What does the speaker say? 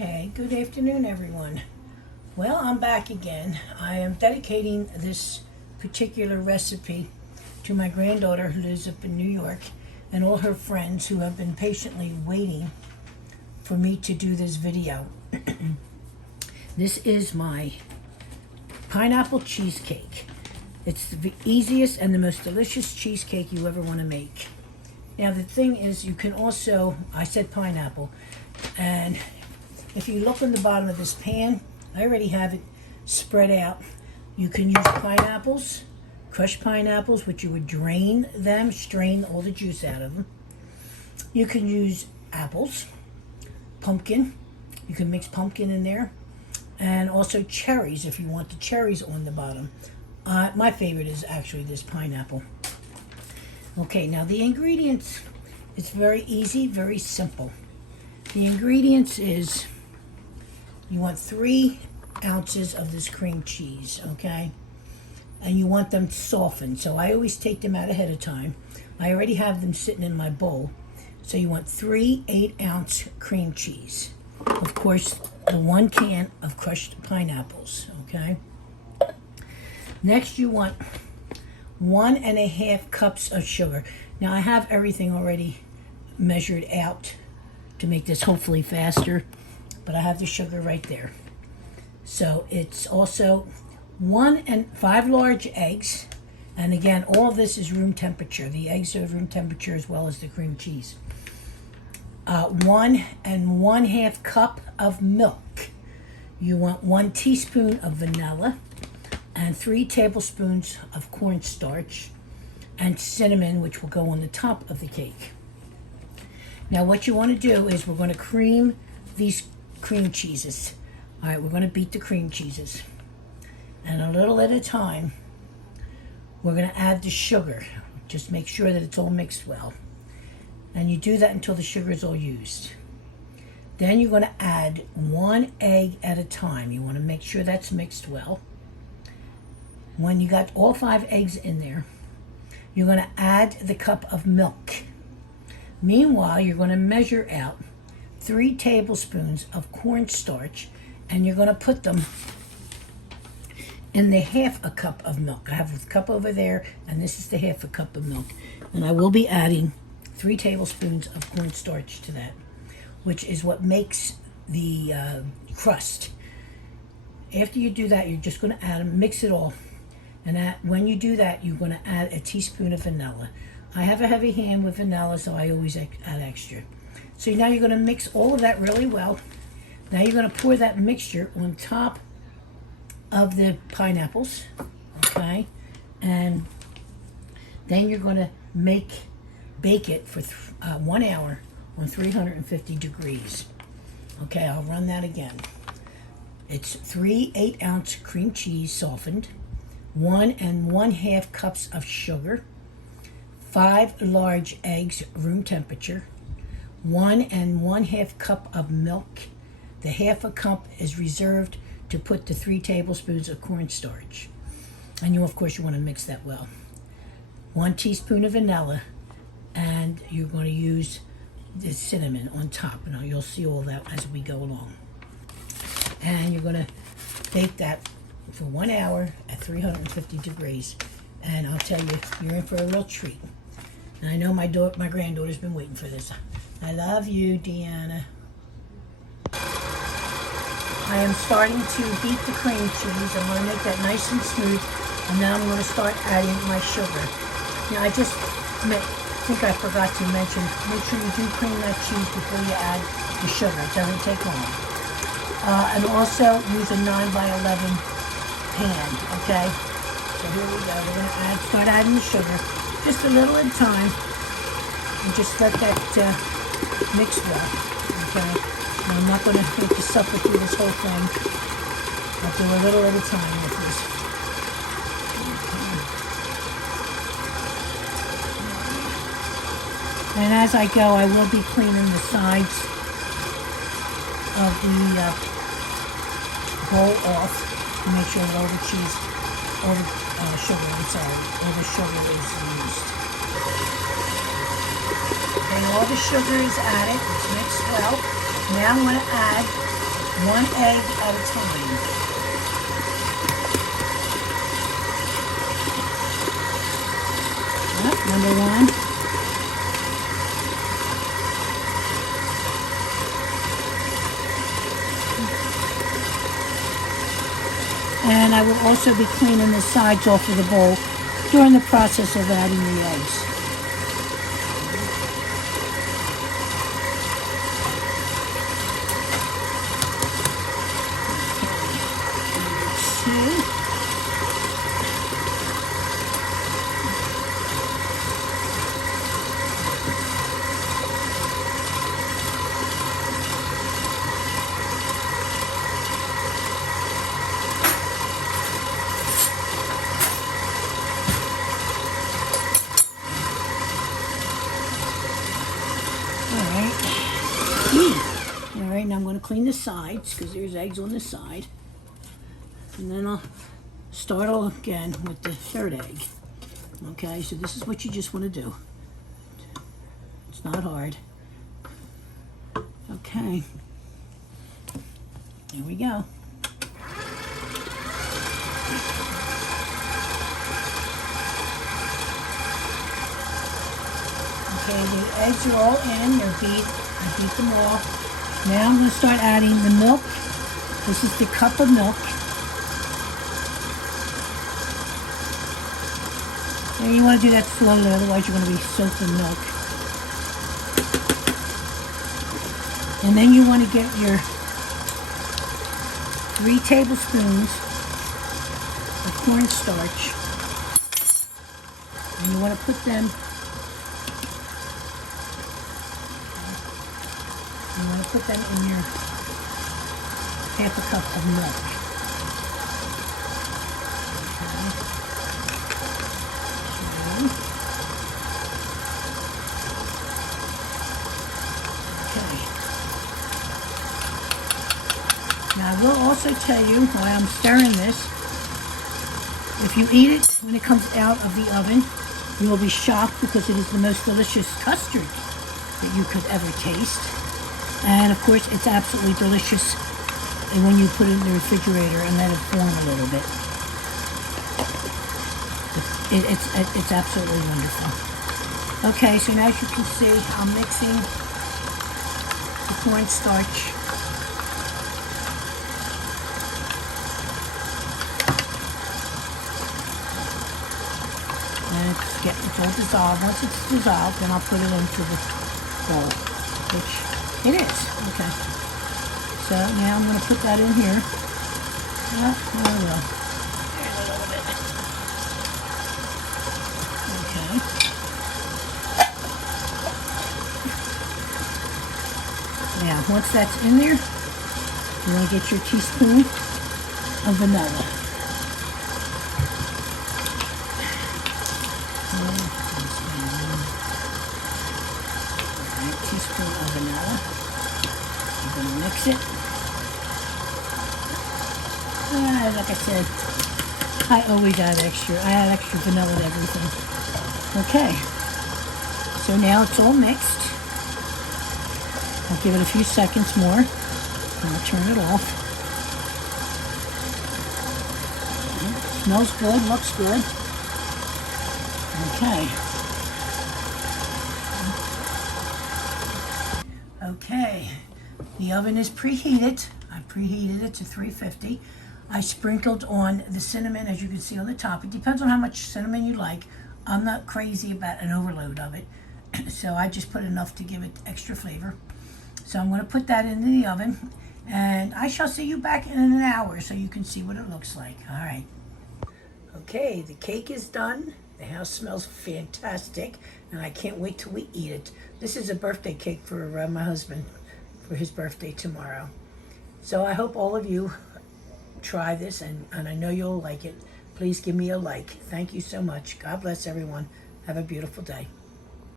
Okay, good afternoon, everyone. Well, I'm back again. I am dedicating this particular recipe to my granddaughter who lives up in New York and all her friends who have been patiently waiting for me to do this video. This is my pineapple cheesecake. It's the easiest and the most delicious cheesecake you ever want to make. Now the thing is, you can also, I said pineapple, and if you look on the bottom of this pan, I already have it spread out. You can use pineapples, crushed pineapples, which you would drain them, strain all the juice out of them. You can use apples, pumpkin, you can mix pumpkin in there, and also cherries if you want the cherries on the bottom. My favorite is actually this pineapple. Okay, now the ingredients, it's very easy, very simple. The ingredients is, you want 3 ounces of this cream cheese, okay? And you want them softened, so I always take them out ahead of time. I already have them sitting in my bowl. So you want 3 8-ounce cream cheese. Of course, the 1 can of crushed pineapples, okay? Next, you want 1.5 cups of sugar. Now, I have everything already measured out to make this hopefully faster, but I have the sugar right there. So it's also 1 and 5 large eggs, and again, all of this is room temperature. The eggs are room temperature as well as the cream cheese. 1 1/2 cup of milk. You want 1 teaspoon of vanilla and 3 tablespoons of cornstarch and cinnamon, which will go on the top of the cake. Now what you want to do is we're going to cream these cream cheeses. All right, we're going to beat the cream cheeses. And a little at a time, we're going to add the sugar. Just make sure that it's all mixed well. And you do that until the sugar is all used. Then you're going to add 1 egg at a time. You want to make sure that's mixed well. When you got all 5 eggs in there, you're going to add the cup of milk. Meanwhile, you're going to measure out 3 tablespoons of cornstarch, and you're going to put them in the 1/2 cup of milk. I have a cup over there, and this is the 1/2 cup of milk. And I will be adding 3 tablespoons of cornstarch to that, which is what makes the crust. After you do that, you're just going to add, mix it all. And when you do that, you're going to add a teaspoon of vanilla. I have a heavy hand with vanilla, so I always add extra. So now you're going to mix all of that really well. Now you're going to pour that mixture on top of the pineapples, okay? And then you're going to bake it for 1 hour on 350 degrees. Okay, I'll run that again. It's 3 8-ounce cream cheese softened, 1 1/2 cups of sugar, 5 large eggs room temperature, 1 1/2 cup of milk. The 1/2 cup is reserved to put the 3 tablespoons of cornstarch. And of course you want to mix that well. 1 teaspoon of vanilla, and you're going to use the cinnamon on top. Now you'll see all that as we go along. And you're going to bake that for 1 hour at 350 degrees. And I'll tell you, you're in for a real treat. And I know my granddaughter's been waiting for this. I love you, Deanna. I am starting to beat the cream cheese. I'm going to make that nice and smooth. And then I'm going to start adding my sugar. Now I just think I forgot to mention, make sure you do cream that cheese before you add the sugar. It doesn't take long. And also use a 9x11 pan, okay? So here we go. We're going to start adding the sugar just a little at a time. And just let that mix well, okay? And I'm not going to make you suffer through this whole thing. I'll do a little at a time with this. And as I go, I will be cleaning the sides of the bowl off to make sure that all the cheese, all the sugar, all the sugar is used. And all the sugar is added, it's mixed well. Now I'm going to add one egg at a time. Yep, number one. And I will also be cleaning the sides off of the bowl during the process of adding the eggs. Number two. All right, now I'm going to clean the sides because there's eggs on the side. And then I'll start all again with the third egg. Okay, so this is what you just want to do. It's not hard. Okay. Here we go. Okay, the eggs are all in. They're beat. I beat them all. Now I'm going to start adding the milk. This is the cup of milk. And you want to do that slowly, otherwise you're going to be soaked in milk. And then you want to get your 3 tablespoons of cornstarch. And you want to put them, in your half a cup of milk. Okay. Now I will also tell you while I'm stirring this, if you eat it when it comes out of the oven, you will be shocked because it is the most delicious custard that you could ever taste. And of course, it's absolutely delicious when you put it in the refrigerator and let it form a little bit. It's absolutely wonderful. Okay, so now as you can see, I'm mixing the cornstarch. And it's all dissolved. Once it's dissolved, then I'll put it into the bowl, which it is. Okay. So now I'm going to put that in here. I will. Here's a little bit. Okay. Now, once that's in there, you want to get your teaspoon of vanilla. Teaspoon of vanilla. I'm going to mix it. Like I said, I always add extra. I add extra vanilla to everything. Okay. So now it's all mixed. I'll give it a few seconds more. And I'll turn it off. It smells good, looks good. Okay. Okay, the oven is preheated. I preheated it to 350. I sprinkled on the cinnamon, as you can see on the top. It depends on how much cinnamon you like. I'm not crazy about an overload of it, so I just put enough to give it extra flavor. So I'm going to put that into the oven, and I shall see you back in an hour so you can see what it looks like. All right. Okay, the cake is done. The house smells fantastic, and I can't wait till we eat it. This is a birthday cake for my husband for his birthday tomorrow. So I hope all of you try this, and I know you'll like it. Please give me a like. Thank you so much. God bless everyone. Have a beautiful day.